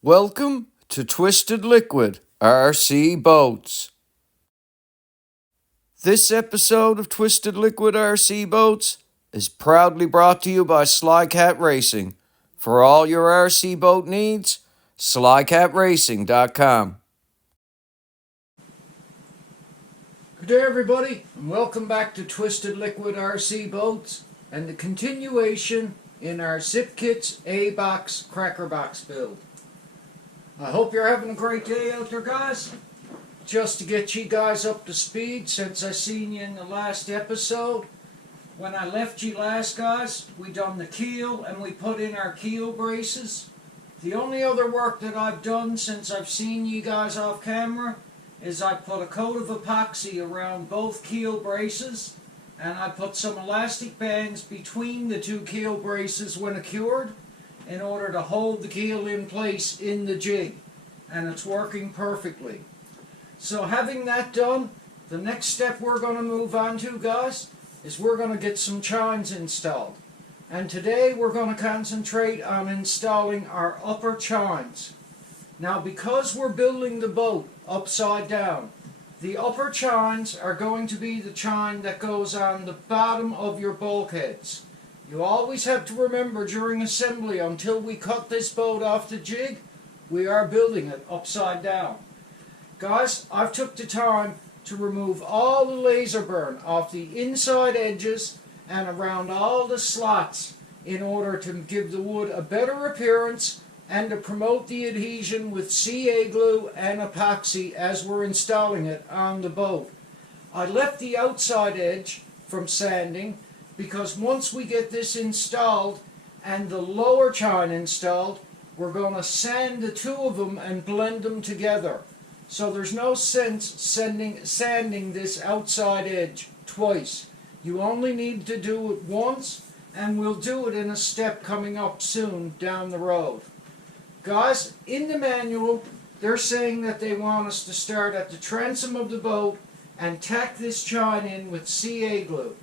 Welcome to Twisted Liquid RC Boats. This episode of Twisted Liquid RC Boats is proudly brought to you by Slycat Racing. For all your RC boat needs, slycatracing.com. Good day, everybody, and welcome back to Twisted Liquid RC Boats and the continuation in our Zippkits A-Box Crackerbox build. I hope you're having a great day out there, guys. Just to get you guys up to speed, since I seen you in the last episode, when I left you last, guys, we done the keel and we put in our keel braces. The only other work that I've done since I've seen you guys off camera is I put a coat of epoxy around both keel braces, and I put some elastic bands between the two keel braces when it cured, in order to hold the keel in place in the jig, and it's working perfectly. So having that done, the next step we're going to move on to, guys, is we're going to get some chines installed. And today we're going to concentrate on installing our upper chines. Now, because we're building the boat upside down, the upper chines are going to be the chine that goes on the bottom of your bulkheads. You always have to remember during assembly, until we cut this boat off the jig, we are building it upside down. Guys, I've took the time to remove all the laser burn off the inside edges and around all the slots in order to give the wood a better appearance and to promote the adhesion with CA glue and epoxy as we're installing it on the boat. I left the outside edge from sanding because once we get this installed and the lower chine installed, we're going to sand the two of them and blend them together. So there's no sense sanding this outside edge twice. You only need to do it once, and we'll do it in a step coming up soon down the road. Guys, in the manual, they're saying that they want us to start at the transom of the boat and tack this chine in with CA glue.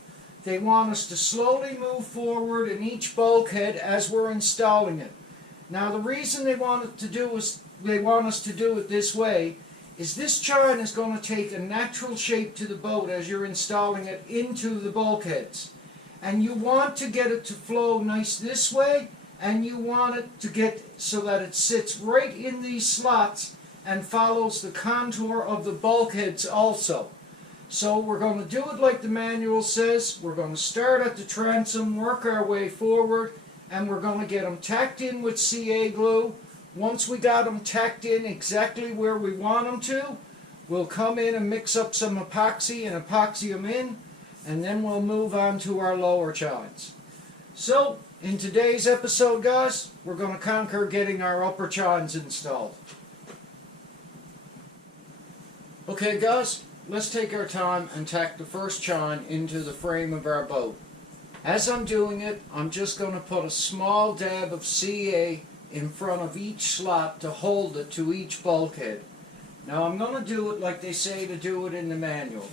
They want us to slowly move forward in each bulkhead as we're installing it. Now, the reason they want us to do it this way is this chine is going to take a natural shape to the boat as you're installing it into the bulkheads. And you want to get it to flow nice this way, and you want it to get so that it sits right in these slots and follows the contour of the bulkheads also. So we're going to do it like the manual says. We're going to start at the transom, work our way forward, and we're going to get them tacked in with CA glue. Once we got them tacked in exactly where we want them to, we'll come in and mix up some epoxy and epoxy them in, and then we'll move on to our lower chines. So, in today's episode, guys, we're going to conquer getting our upper chines installed. Okay, guys, let's take our time and tack the first chine into the frame of our boat. As I'm doing it, I'm just going to put a small dab of CA in front of each slot to hold it to each bulkhead. Now I'm going to do it like they say to do it in the manual.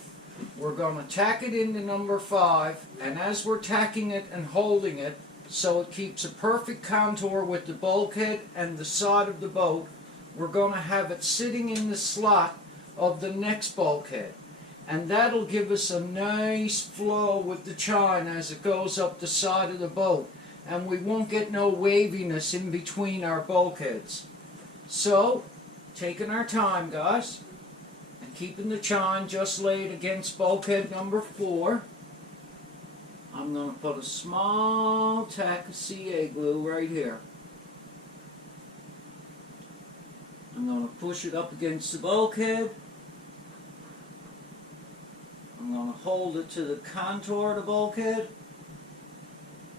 We're going to tack it into number 5, and as we're tacking it and holding it so it keeps a perfect contour with the bulkhead and the side of the boat, we're going to have it sitting in the slot of the next bulkhead. And that'll give us a nice flow with the chine as it goes up the side of the boat. And we won't get no waviness in between our bulkheads. So, taking our time, guys, and keeping the chine just laid against bulkhead number 4, I'm going to put a small tack of CA glue right here. I'm going to push it up against the bulkhead. I'm going to hold it to the contour of the bulkhead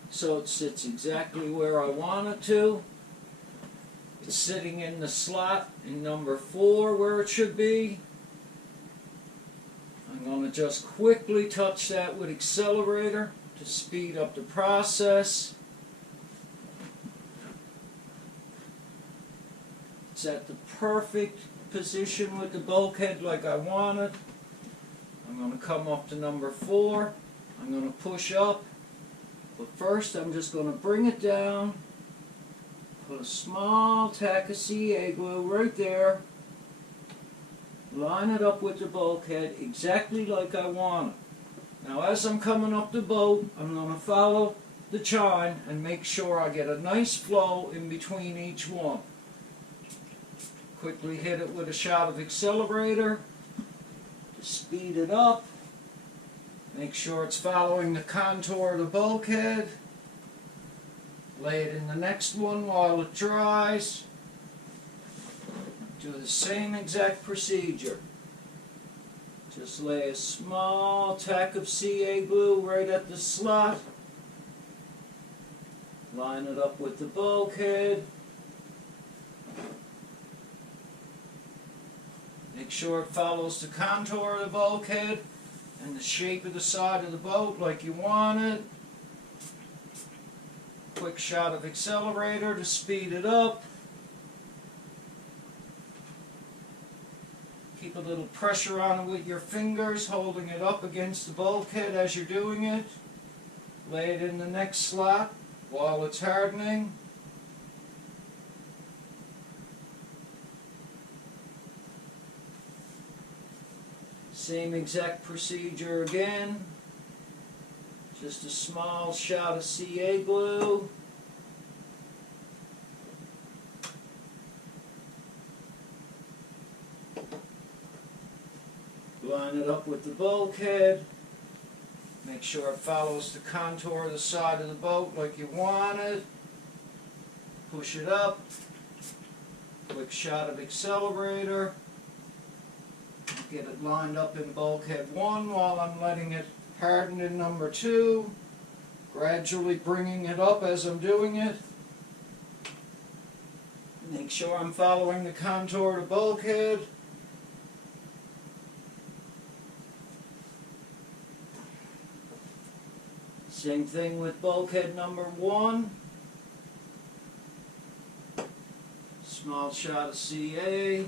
so it sits exactly where I want it to. It's sitting in the slot in number 4 where it should be. I'm going to just quickly touch that with accelerator to speed up the process. It's at the perfect position with the bulkhead like I want it. I'm going to come up to number 4. I'm going to push up. But first I'm just going to bring it down, Put a small tack of CA glue right there. Line it up with the bulkhead exactly like I want it. Now as I'm coming up the boat, I'm going to follow the chine and make sure I get a nice flow in between each one. Quickly hit it with a shot of accelerator to speed it up. Make sure it's following the contour of the bulkhead. Lay it in the next one while it dries. Do the same exact procedure. Just lay a small tack of CA glue right at the slot. Line it up with the bulkhead. Make sure it follows the contour of the bulkhead and the shape of the side of the boat like you want it. Quick shot of accelerator to speed it up. Keep a little pressure on it with your fingers, holding it up against the bulkhead as you're doing it. Lay it in the next slot while it's hardening. Same exact procedure again. Just a small shot of CA glue. Line it up with the bulkhead. Make sure it follows the contour of the side of the boat like you want it. Push it up. Quick shot of accelerator. Get it lined up in bulkhead 1 while I'm letting it harden in number 2. Gradually bringing it up as I'm doing it. Make sure I'm following the contour of the bulkhead. Same thing with bulkhead number 1. Small shot of CA.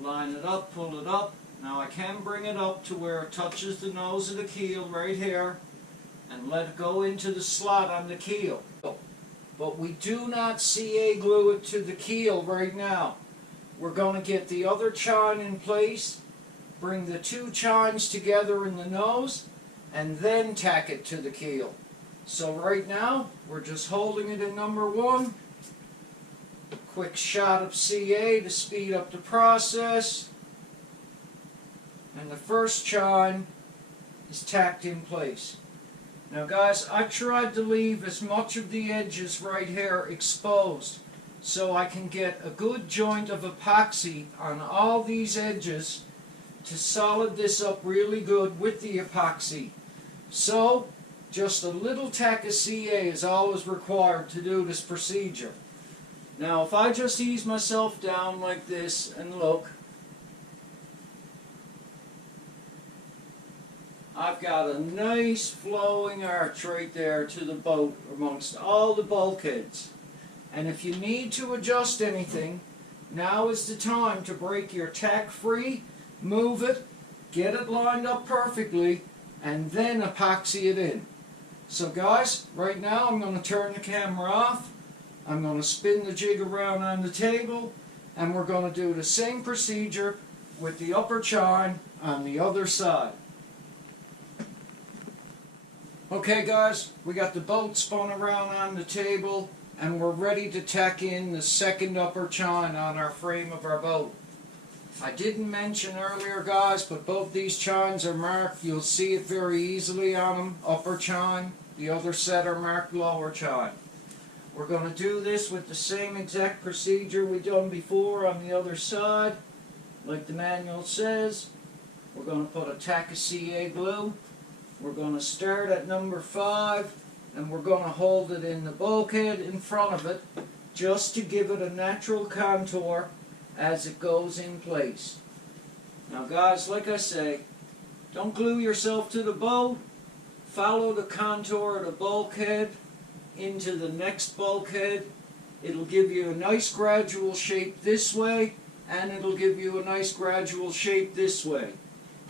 Line it up, pull it up. Now I can bring it up to where it touches the nose of the keel right here and let it go into the slot on the keel. But we do not CA glue it to the keel right now. We're going to get the other chine in place, bring the 2 chines together in the nose, and then tack it to the keel. So right now, we're just holding it in number 1. Quick shot of CA to speed up the process. And the first chine is tacked in place. Now guys, I tried to leave as much of the edges right here exposed so I can get a good joint of epoxy on all these edges to solid this up really good with the epoxy. So, just a little tack of CA is always required to do this procedure. Now if I just ease myself down like this and look, I've got a nice flowing arch right there to the boat amongst all the bulkheads. And if you need to adjust anything, now is the time to break your tack free, move it, get it lined up perfectly, and then epoxy it in. So guys, right now I'm going to turn the camera off. I'm going to spin the jig around on the table, and we're going to do the same procedure with the upper chine on the other side. Okay guys, we got the boat spun around on the table, and we're ready to tack in the second upper chine on our frame of our boat. I didn't mention earlier guys, but both these chines are marked. You'll see it very easily on them, upper chine. The other set are marked lower chine. We're going to do this with the same exact procedure we done before on the other side. Like the manual says, we're going to put a tack of CA glue. We're going to start at number 5, and we're going to hold it in the bulkhead in front of it just to give it a natural contour as it goes in place. Now guys, like I say, don't glue yourself to the boat. Follow the contour of the bulkhead into the next bulkhead. It'll give you a nice gradual shape this way, and it'll give you a nice gradual shape this way.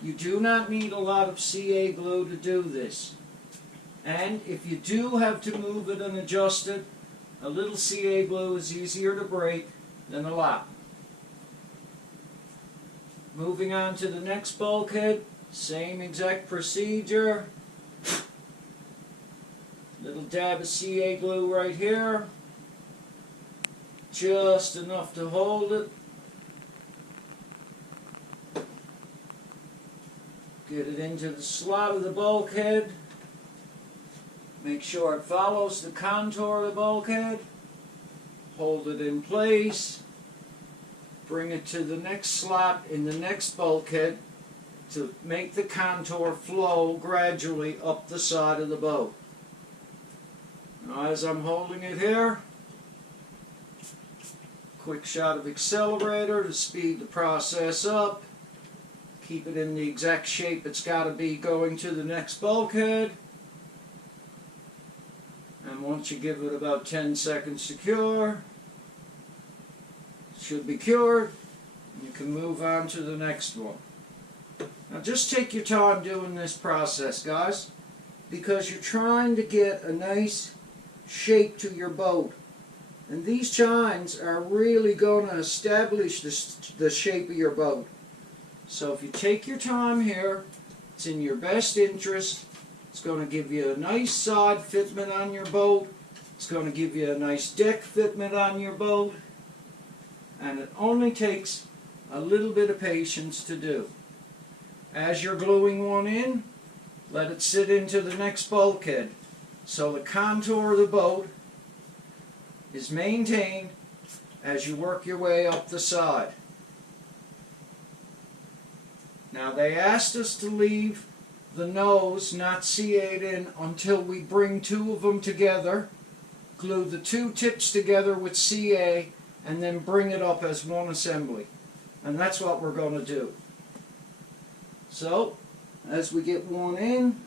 You do not need a lot of CA glue to do this. And if you do have to move it and adjust it, A little CA glue is easier to break than a lot. Moving on to the next bulkhead, same exact procedure. Little dab of CA glue right here. Just enough to hold it. Get it into the slot of the bulkhead. Make sure it follows the contour of the bulkhead. Hold it in place. Bring it to the next slot in the next bulkhead to make the contour flow gradually up the side of the boat. Now, as I'm holding it here, quick shot of accelerator to speed the process up. Keep it in the exact shape it's got to be going to the next bulkhead. And once you give it about 10 seconds to cure, it should be cured. You can move on to the next one. Now just take your time doing this process, guys, because you're trying to get a nice shape to your boat. And these chines are really going to establish the shape of your boat. So if you take your time here, it's in your best interest. It's going to give you a nice side fitment on your boat. It's going to give you a nice deck fitment on your boat. And it only takes a little bit of patience to do. As you're gluing one in, let it sit into the next bulkhead so the contour of the boat is maintained as you work your way up the side. Now they asked us to leave the nose not CA'd in until we bring two of them together, glue the two tips together with CA, and then bring it up as one assembly. And that's what we're going to do. So, as we get one in,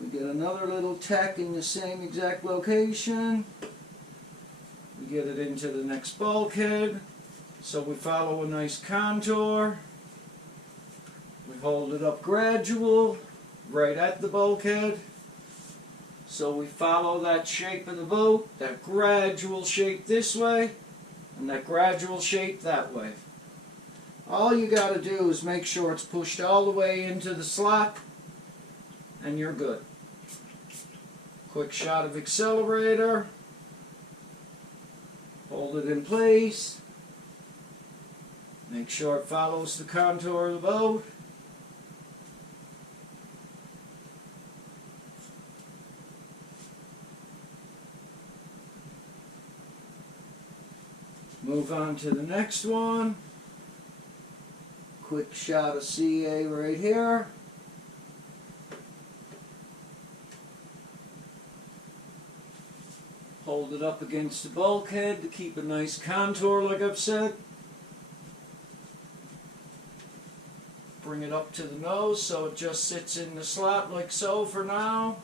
we get another little tack in the same exact location. We get it into the next bulkhead. So we follow a nice contour. We hold it up gradual, right at the bulkhead. So we follow that shape of the boat, that gradual shape this way, and that gradual shape that way. All you got to do is make sure it's pushed all the way into the slot, and you're good. Quick shot of accelerator. Hold it in place. Make sure it follows the contour of the boat. Move on to the next one. Quick shot of CA right here. Hold it up against the bulkhead to keep a nice contour, like I've said. Bring it up to the nose so it just sits in the slot like so for now.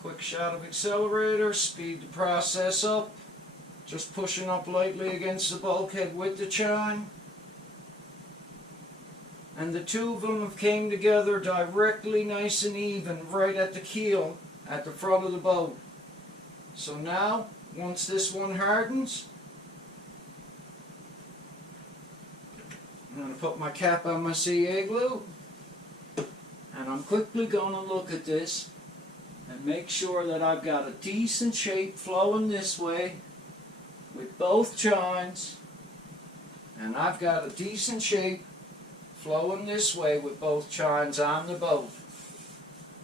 Quick shot of accelerator, speed the process up. Just pushing up lightly against the bulkhead with the chine. And the two of them have came together directly nice and even right at the keel at the front of the boat. So now, once this one hardens, I'm going to put my cap on my CA glue, and I'm quickly going to look at this and make sure that I've got a decent shape flowing this way with both chines, and I've got a decent shape flowing this way with both chines on the boat.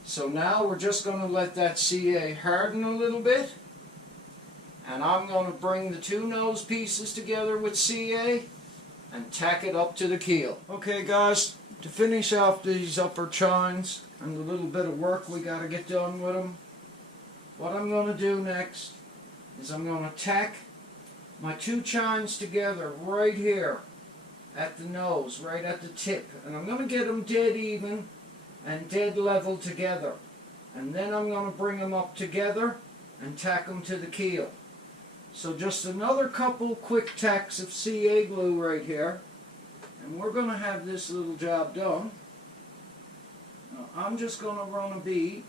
So now we're just going to let that CA harden a little bit, and I'm going to bring the two nose pieces together with CA and tack it up to the keel. Okay guys, to finish off these upper chines and the little bit of work we got to get done with them, what I'm going to do next is I'm going to tack my two chines together right here at the nose, right at the tip, and I'm going to get them dead even and dead level together, and then I'm going to bring them up together and tack them to the keel. So just another couple quick tacks of CA glue right here, and we're going to have this little job done. Now, I'm just going to run a bead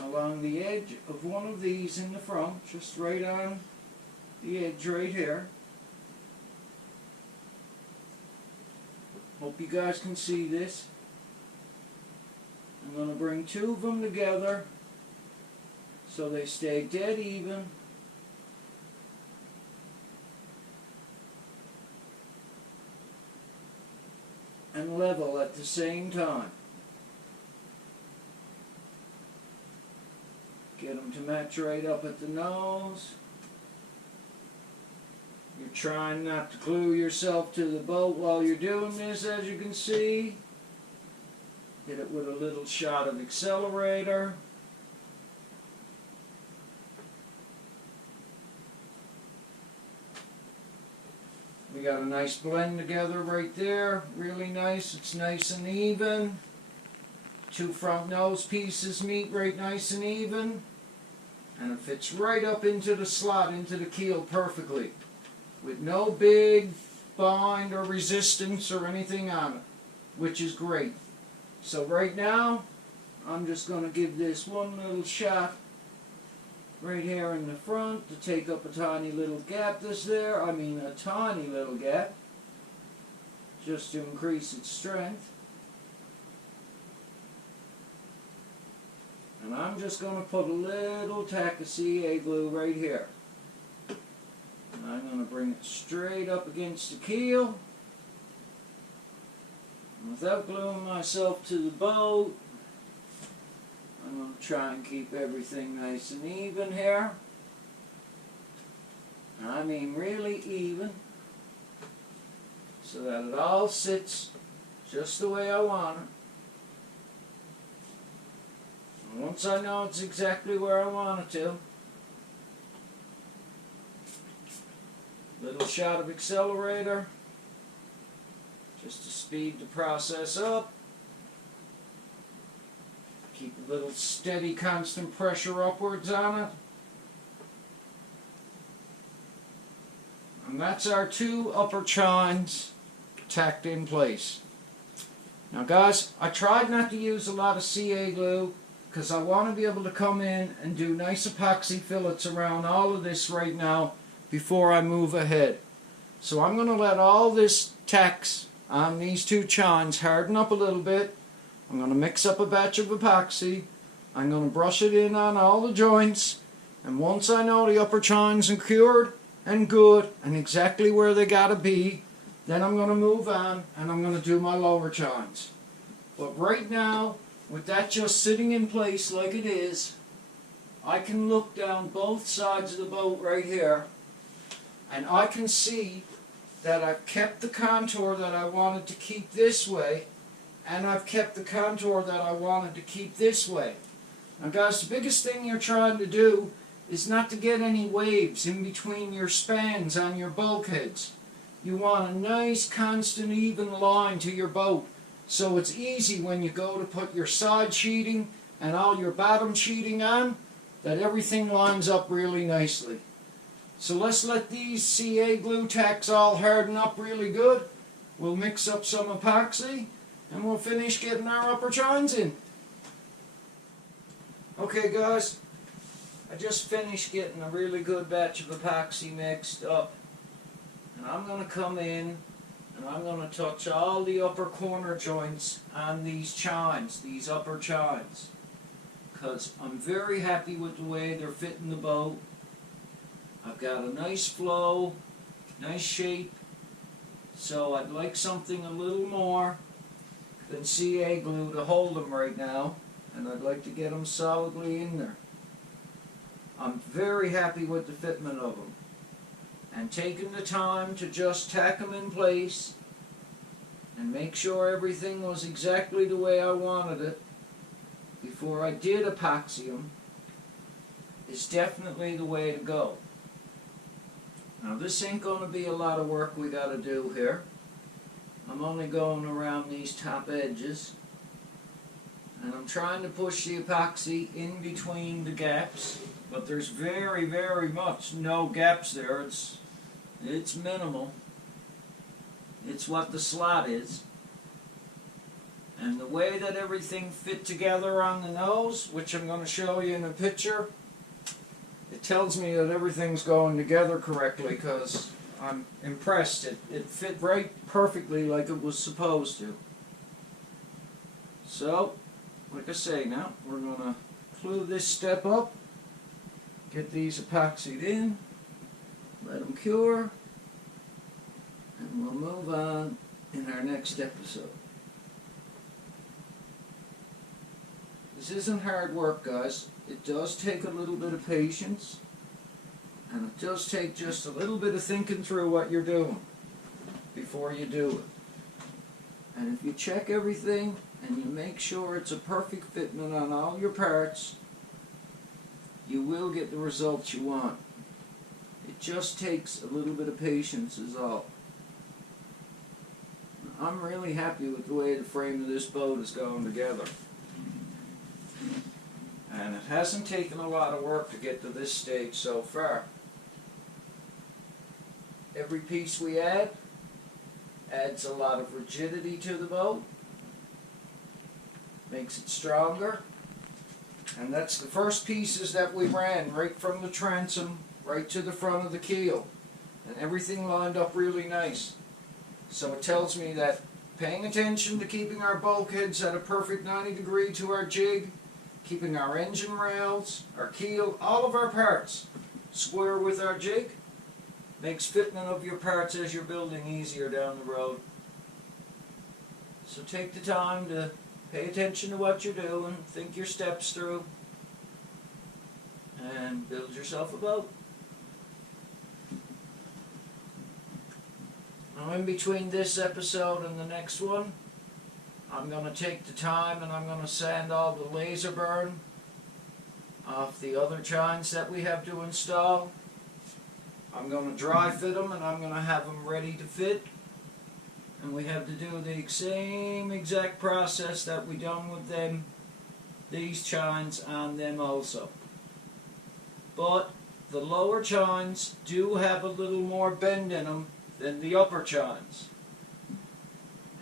along the edge of one of these in the front, just right on the edge right here. Hope you guys can see this. I'm going to bring two of them together so they stay dead even. And level at the same time. Get them to match right up at the nose. You're trying not to glue yourself to the boat while you're doing this, as you can see. Hit it with a little shot of accelerator. We got a nice blend together right there. Really nice. It's nice and even. Two front nose pieces meet right nice and even. And it fits right up into the slot, into the keel perfectly, with no big bind or resistance or anything on it, which is great. So right now, I'm just going to give this one little shot right here in the front to take up a tiny little gap that's there. I mean a tiny little gap, just to increase its strength. And I'm just going to put a little tack of CA glue right here. And I'm going to bring it straight up against the keel. And without gluing myself to the boat, I'm going to try and keep everything nice and even here. I mean really even, so that it all sits just the way I want it. And once I know it's exactly where I want it to, little shot of accelerator, just to speed the process up. Keep a little steady, constant pressure upwards on it. And that's our two upper chines tacked in place. Now guys, I tried not to use a lot of CA glue because I want to be able to come in and do nice epoxy fillets around all of this right now before I move ahead. So I'm going to let all this tacks on these two chines harden up a little bit. I'm going to mix up a batch of epoxy. I'm going to brush it in on all the joints. And once I know the upper chines are cured and good and exactly where they got to be, then I'm going to move on and I'm going to do my lower chines. But right now, with that just sitting in place like it is, I can look down both sides of the boat right here and I can see that I've kept the contour that I wanted to keep this way, and I've kept the contour that I wanted to keep this way. Now guys, the biggest thing you're trying to do is not to get any waves in between your spans on your bulkheads. You want a nice, constant, even line to your boat, so it's easy when you go to put your side sheeting and all your bottom sheeting on, that everything lines up really nicely. So let's let these CA glue tacks all harden up really good. We'll mix up some epoxy and we'll finish getting our upper chines in. Okay guys, I just finished getting a really good batch of epoxy mixed up. And I'm going to come in and I'm going to touch all the upper corner joints on these chines, these upper chines. Because I'm very happy with the way they're fitting the boat. I've got a nice flow, nice shape, so I'd like something a little more than CA glue to hold them right now, and I'd like to get them solidly in there. I'm very happy with the fitment of them, and taking the time to just tack them in place and make sure everything was exactly the way I wanted it before I did epoxy them is definitely the way to go. Now this ain't going to be a lot of work we got to do here. I'm only going around these top edges. And I'm trying to push the epoxy in between the gaps. But there's very, very much no gaps there. It's minimal. It's what the slot is. And the way that everything fit together on the nose, which I'm going to show you in a picture, it tells me that everything's going together correctly because I'm impressed. It fit right perfectly like it was supposed to. So, like I say now, we're going to glue this step up, get these epoxied in, let them cure, and we'll move on in our next episode. This isn't hard work, guys. It does take a little bit of patience, and it does take just a little bit of thinking through what you're doing before you do it. And if you check everything and you make sure it's a perfect fitment on all your parts, you will get the results you want. It just takes a little bit of patience is all. I'm really happy with the way the frame of this boat is going together. And it hasn't taken a lot of work to get to this stage so far. Every piece we add adds a lot of rigidity to the boat, makes it stronger, and that's the first pieces that we ran right from the transom right to the front of the keel, and everything lined up really nice. So it tells me that paying attention to keeping our bulkheads at a perfect 90 degree to our jig, keeping our engine rails, our keel, all of our parts square with our jig, makes fitment of your parts as you're building easier down the road. So take the time to pay attention to what you're doing, think your steps through, and build yourself a boat. Now in between this episode and the next one, I'm going to take the time and I'm going to sand all the laser burn off the other chines that we have to install. I'm going to dry fit them and I'm going to have them ready to fit. And we have to do the same exact process that we done with them, these chines on them also. But the lower chines do have a little more bend in them than the upper chines.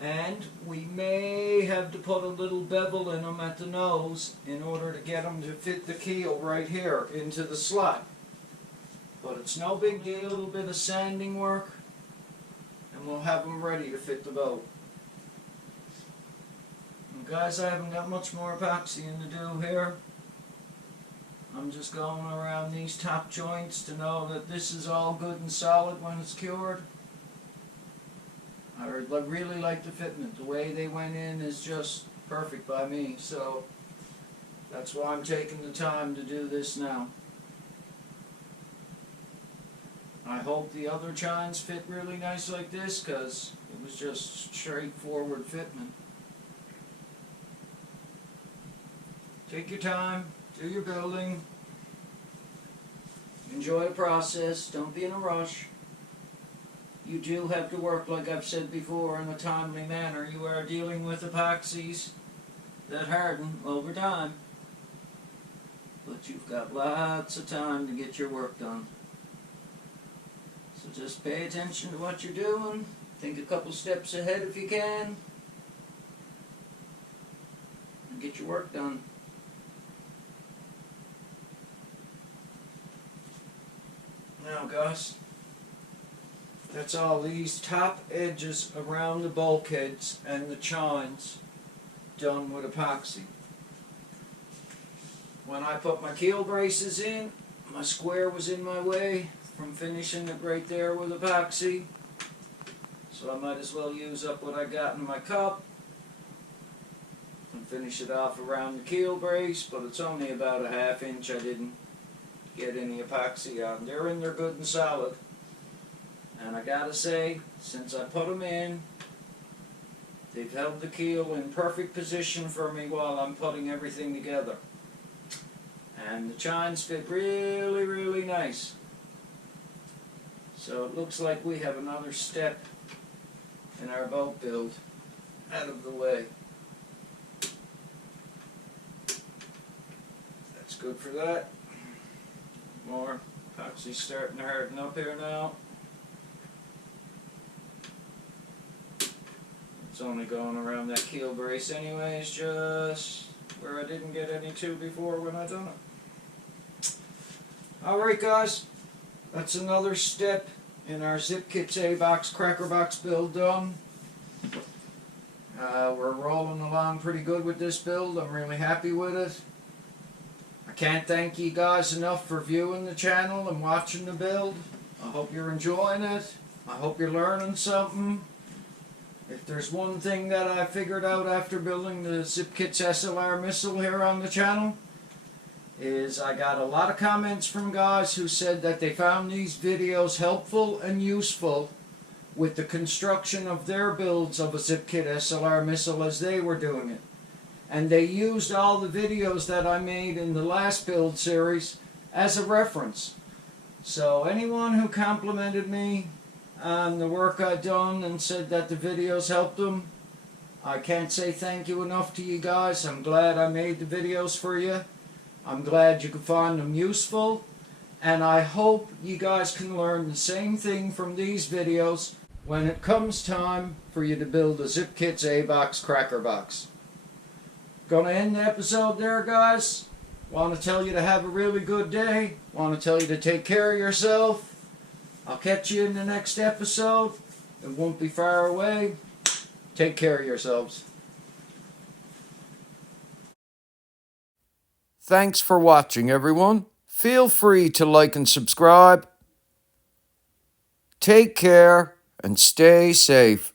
And we may have to put a little bevel in them at the nose in order to get them to fit the keel right here into the slot. But it's no big deal, a little bit of sanding work, and we'll have them ready to fit the boat. And guys, I haven't got much more epoxying to do here. I'm just going around these top joints to know that this is all good and solid when it's cured. I really like the fitment. The way they went in is just perfect by me, so that's why I'm taking the time to do this now. I hope the other chines fit really nice like this, because it was just straightforward fitment. Take your time, do your building, enjoy the process, don't be in a rush. You do have to work, like I've said before, in a timely manner. You are dealing with epoxies that harden over time. But you've got lots of time to get your work done. So just pay attention to what you're doing. Think a couple steps ahead if you can. And get your work done. Now, guys, that's all these top edges around the bulkheads and the chines done with epoxy. When I put my keel braces in, my square was in my way from finishing it right there with epoxy. So I might as well use up what I got in my cup and finish it off around the keel brace, but it's only about a ½ inch I didn't get any epoxy on. They're in there good and solid. And I gotta say, since I put them in, they've held the keel in perfect position for me while I'm putting everything together. And the chines fit really, really nice. So it looks like we have another step in our boat build out of the way. That's good for that. More epoxy starting to harden up here now. It's only going around that keel brace anyways, just where I didn't get any to before when I done it. Alright guys, that's another step in our Zippkits A-Box Crackerbox build done. We're rolling along pretty good with this build. I'm really happy with it. I can't thank you guys enough for viewing the channel and watching the build. I hope you're enjoying it. I hope you're learning something. If there's one thing that I figured out after building the Zippkits SLR missile here on the channel, is I got a lot of comments from guys who said that they found these videos helpful and useful with the construction of their builds of a Zippkit SLR missile as they were doing it. And they used all the videos that I made in the last build series as a reference. So anyone who complimented me on the work I've done and said that the videos helped them, I can't say thank you enough to you guys. I'm glad I made the videos for you. I'm glad you could find them useful. And I hope you guys can learn the same thing from these videos when it comes time for you to build a Zippkits A-Box Crackerbox. Gonna end the episode there, guys. Want to tell you to have a really good day. Want to tell you to take care of yourself. I'll catch you in the next episode. It won't be far away. Take care of yourselves. Thanks for watching, everyone. Feel free to like and subscribe. Take care and stay safe.